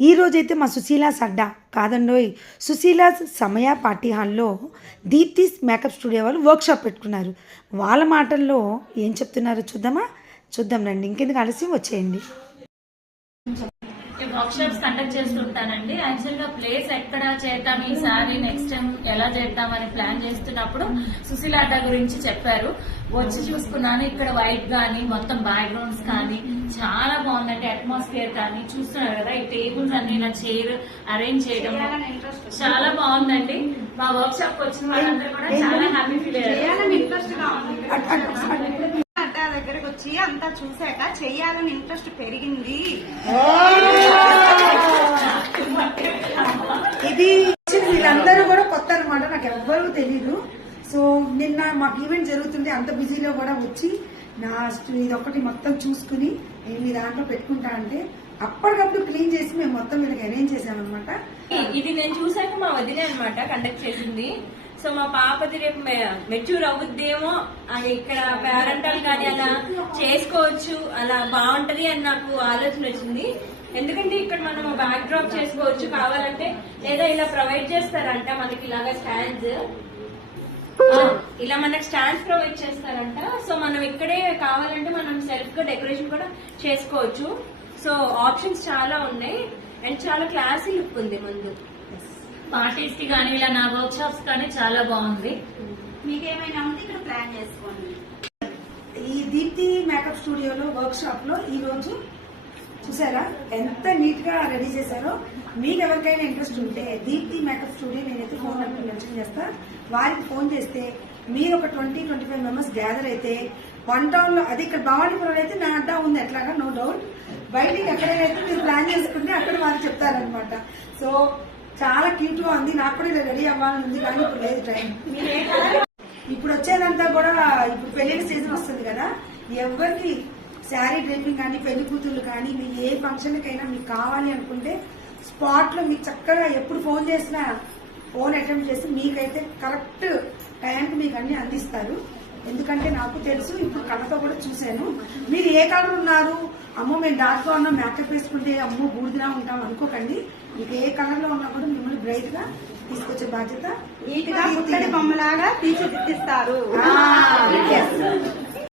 ఈ రోజైతే మా సుశీలాస్ అడ్డా కాదండోయ్, సుశీలాస్ సమయ పార్టీ హాల్లో దీప్తిస్ మేకప్ స్టూడియో వాళ్ళు వర్క్షాప్ పెట్టుకున్నారు. వాళ్ళ మాటల్లో ఏం చెప్తున్నారో చూద్దాం రండి. ఇంకెందుకు ఆలస్యం, వచ్చేయండి. వర్క్ షాప్స్ కండక్ట్ చేస్తుంటానండి. యాక్చువల్ గా ప్లేస్ ఎక్కడ చేద్దాం ఈసారి, నెక్స్ట్ టైం ఎలా చేద్దామని ప్లాన్ చేస్తున్నప్పుడు సుశీల అడ్డా గురించి చెప్పారు. వచ్చి చూసుకున్నాను. ఇక్కడ వైట్ గానీ మొత్తం బ్యాక్గ్రౌండ్స్ కానీ చాలా బాగుందండి. అట్మాస్ఫియర్ కానీ చూస్తున్నారు కదా, ఈ టేబుల్స్ అన్ని ఇలా చైర్ అరేంజ్ చేయడం చాలా బాగుందండి. మా వర్క్ షాప్ వచ్చిన వాళ్ళందరూ కూడా చాలా హ్యాపీ ఫీల్ అయ్యారు. దగ్గరకు వచ్చి అంతా చూసాక చెయ్యాలని ఇంట్రెస్ట్ పెరిగింది. ఇది వీళ్ళందరూ కూడా కొత్త అనమాట, నాకు ఎవ్వరూ తెలీదు. సో నిన్న మాకు ఈవెంట్ జరుగుతుంది, అంత బిజీలో కూడా వచ్చి నా ఇదొక్కటి మొత్తం చూసుకుని నేను మీ దాంట్లో పెట్టుకుంటా అంటే అప్పటికప్పుడు క్లీన్ చేసి మేము మొత్తం వీళ్ళకి అరేంజ్ చేసామన్నమాట. ఇది నేను చూసాక మా వదిలే అనమాట కండక్ట్ చేసింది. సో మా పాపది రేపు మెచ్యూర్ అవుద్దేమో, అది ఇక్కడ పేరెంటల్ కానీ అలా చేసుకోవచ్చు, అలా బాగుంటది అని నాకు ఆలోచన వచ్చింది. ఎందుకంటే ఇక్కడ మనం బ్యాక్ డ్రాప్ చేసుకోవచ్చు కావాలంటే, లేదా ఇలా ప్రొవైడ్ చేస్తారంట మనకి ఇలాగా స్టాండ్స్, ఇలా మనకి స్టాండ్స్ ప్రొవైడ్ చేస్తారంట. సో మనం ఇక్కడే కావాలంటే మనం సెల్ఫ్ గా డెకరేషన్ కూడా చేసుకోవచ్చు. సో ఆప్షన్స్ చాలా ఉన్నాయి అండ్ చాలా క్లాసీ లుక్ ఉంది. ముందు పార్టీస్ కి కానీ ఇలా నా వర్క్ షాప్స్ కానీ చాలా బాగుంది. మీకేమైనా ఉంటే ఇక్కడ ప్లాన్ చేసుకోండి. ఈ దీప్తి మేకప్ స్టూడియోలో వర్క్ షాప్ లో ఈ రోజు చూసారా ఎంత నీట్ గా రెడీ చేశారో. మీకు ఎవరికైనా ఇంట్రెస్ట్ ఉంటే దీప్తి మేకప్ స్టూడియో నేనైతే ఫోన్ నెంబర్ మెన్షన్ చేస్తా, వారికి ఫోన్ చేస్తే మీరు ఒక 20-25 మెంబర్స్ గ్యాదర్ అయితే వన్ టౌన్ లో, అది ఇక్కడ భవానీపురం అయితే నా అడ్డా ఉంది ఎట్లాగా, నో డౌట్. బయటికి ఎక్కడైతే మీరు ప్లాన్ చేసుకుంటే అక్కడ వాళ్ళు చెప్తారనమాట. సో చాలా క్యూట్ గా ఉంది. నాకు కూడా ఇలా రెడీ అవ్వాలని ఉంది, కానీ ఇప్పుడు లేదు టైం. ఇప్పుడు వచ్చేదంతా కూడా ఇప్పుడు పెళ్లి సీజన్ వస్తుంది కదా, ఎవరికి శారీ డ్రైపింగ్ కానీ పెళ్లి కూతుర్లు కానీ మీ ఏ ఫంక్షన్ కైనా మీకు కావాలి అనుకుంటే స్పాట్ లో మీకు చక్కగా ఎప్పుడు ఫోన్ చేసినా ఫోన్ అటెంప్ట్ చేసి మీకైతే కరెక్ట్ టైంకి మీకు అన్ని అందిస్తారు. ఎందుకంటే నాకు తెలుసు, ఇప్పుడు కళ్ళతో కూడా చూశాను. మీరు ఏ కలర్ ఉన్నారు, అమ్మో మేము డార్క్ గా ఉన్నాం మేకప్ వేసుకుంటే అమ్మో బూడిదలా ఉంటాం అనుకోకండి. మీకు ఏ కలర్ లో ఉన్నా కూడా మిమ్మల్ని బ్రైట్ గా తీసుకొచ్చే బాధ్యత నీట్ గా బొమ్మలాగా తీర్చిదిద్దిస్తారు.